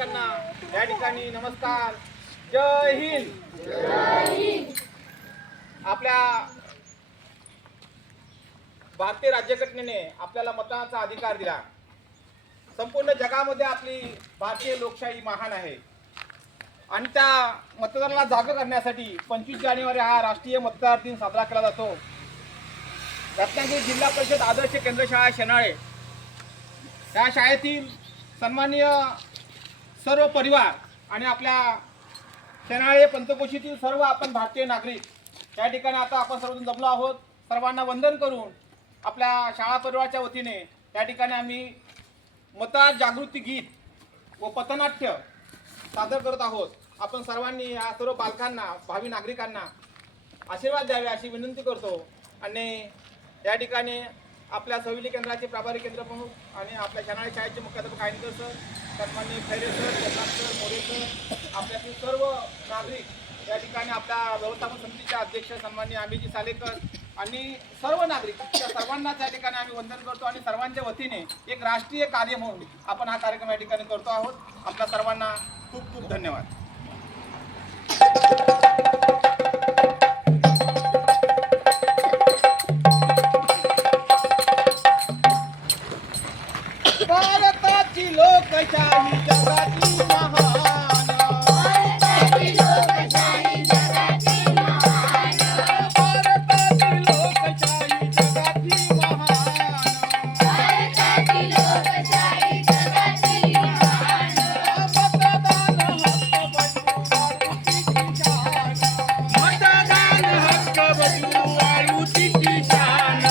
नागरिकांना या ठिकाणी नमस्कार. जय हिंद. आपल्या भारतीय राज्यघटनेने आपल्याला मतदानाचा अधिकार दिला. संपूर्ण जगामध्ये आपली भारतीय लोकशाही महान आहे आणि त्या मतदाराला जागं करण्यासाठी 25 जानेवारी हा राष्ट्रीय मतदार दिन साजरा केला जातो. रत्नागिरी जिल्हा परिषद आदर्श केंद्र शाळा शेनाळे या शाळेतील सन्माननीय सर्व परिवार आणि आपल्या शेनाळे पंचकोशीतील सर्व आपण भारतीय नागरिक या ठिकाणी आता आपण सर्वजण जमलो आहोत. सर्वांना वंदन करून आपल्या शाळा परिवाराच्या वतीने या ठिकाणी आम्ही मतदार जागृती गीत व पथनाट्य सादर करत आहोत. आपण सर्वांनी या सर्व बालकांना भावी नागरिकांना आशीर्वाद द्यावे अशी विनंती करतो. आणि या ठिकाणी आपल्या सविली केंद्राचे प्रभारी केंद्र प्रमुख आणि आपल्या शेनाळे शाळेचे मुख्याध्यापक आयनकर सर, सन्माननीय खैरे सर, प्रसाद सर, मोरे सर, आपल्यातील सर्व नागरिक या ठिकाणी आपल्या व्यवस्थापन समितीचे अध्यक्ष सन्माननीय आम्हीजी सालेकर आणि सर्व नागरिक सर्वांना त्या ठिकाणी आम्ही वंदन करतो आणि सर्वांच्या वतीने एक राष्ट्रीय कार्य म्हणून आपण हा कार्यक्रम या ठिकाणी करतो आहोत. आपल्या सर्वांना खूप खूप धन्यवाद. भारताची लोकशाही जगाची महान, भारताची लोकशाही जगाची महान, भारताची लोकशाही जगाची महान, भारताची लोकशाही जगाची महान. मतदान हक्क बजवू वाढवू तिची शान,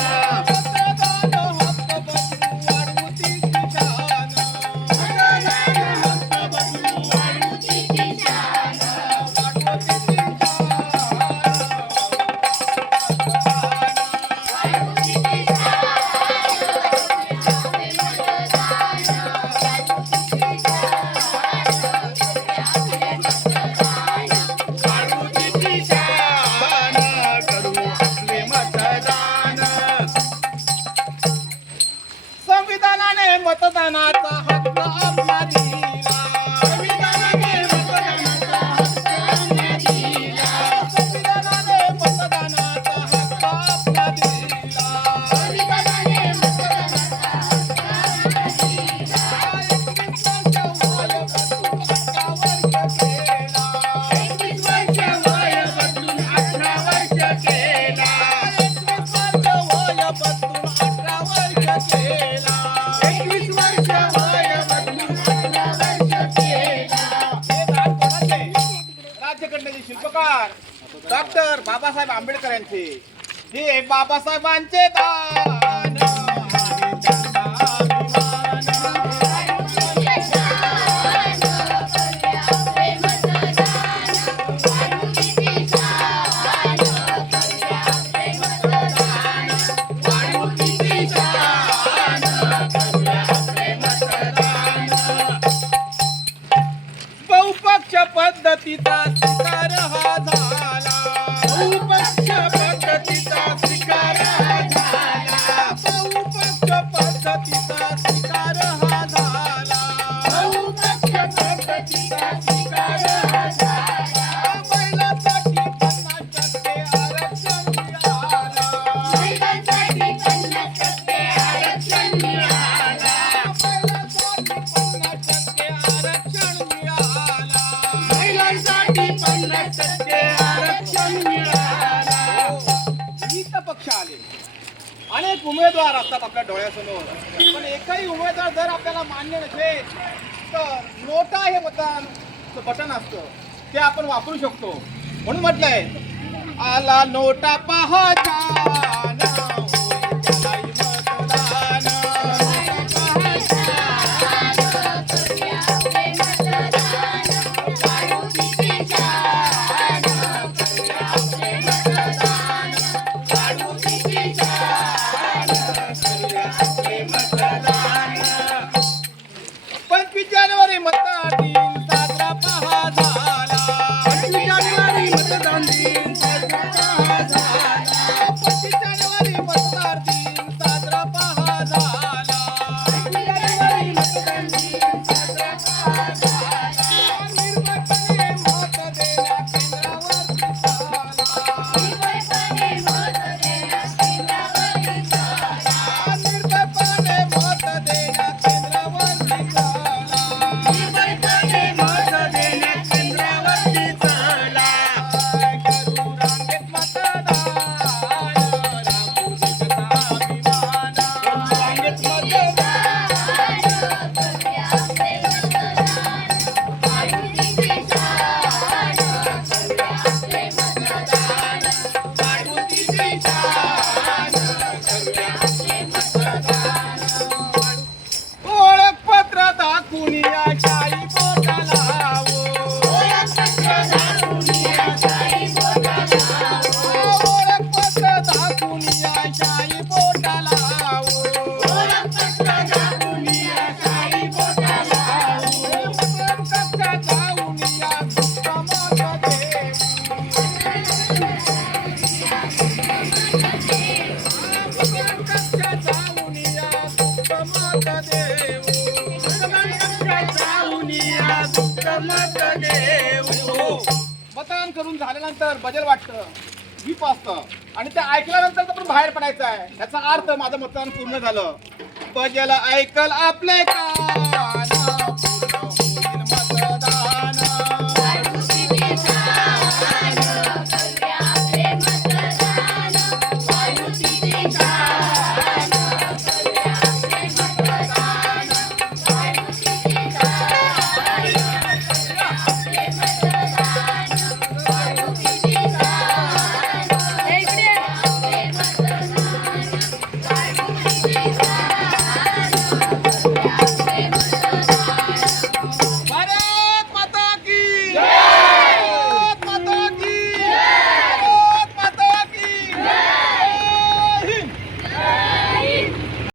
मतदान हक्क बजवू वाढवू तिची शान, मतदान हक्क बजवू वाढवू तिची शान, वाढवू तिची संविधानाने मतदानाचा हक्क आपला दिला, संविधानाने मतदानाचा हक्क आपला दिला, संविधानाने मतदानाचा हक्क आपला दिला, संविधानाने मतदानाचा हक्क आपला दिला. 21 वर्ष वय बदलून 18 वर्ष केला, 21 वर्ष वय बदलून 18 वर्ष केला, 21 वर्ष वय बदलून 18 वर्ष केला. हे दान कोणाचे? राज्यघटनेचे शिल्पकार डॉक्टर बाबासाहेब आंबेडकर यांचे. हे बाबासाहेबांचे दान आणि त्यांचा बहुपक्ष पद्धतीचा स्वीकार हा झाला, बहुपक्ष पद्धतीचा स्वीकार हा झाला, बहुपक्ष पद्धतीचा स्वीकार हा झाला, बहुपक्ष पद्धतीचा स्वीकार हा झाला. महिलांसाठी 50% आरक्षण मिळाला, महिलांसाठी 50% आरक्षण मिळाला, महिलांसाठी 50% आरक्षण मिळाला, महिलांसाठी 50% आरक्षण मिळाला. विविध पक्ष आले, अनेक उमेदवार असतात आपल्या डोळ्यासमोर, पण एकही उमेदवार जर आपल्याला मान्य नसेल तर नोटा हे मतदान बटन असतं ते आपण वापरू शकतो. म्हणून म्हटलंय आला नोटा पहा छान, त्यालाही मतदान, जानेवारी मतदान दिन साजरा पहा झाला, 25 जानेवारी मतदान दिन साजरा पहा झाला, 25 जानेवारी मतदान दिन साजरा पहा झाला, 25 जानेवारी मतदान दिन साजरा पहा झाला. मत देऊ. हो, मतदान करून झाल्यानंतर बदल वाटतं, जीप असतं आणि ते ऐकल्यानंतर तर पण बाहेर पडायचं आहे. याचा अर्थ माझं मतदान पूर्ण झालं. बजल ऐकल आपले कान,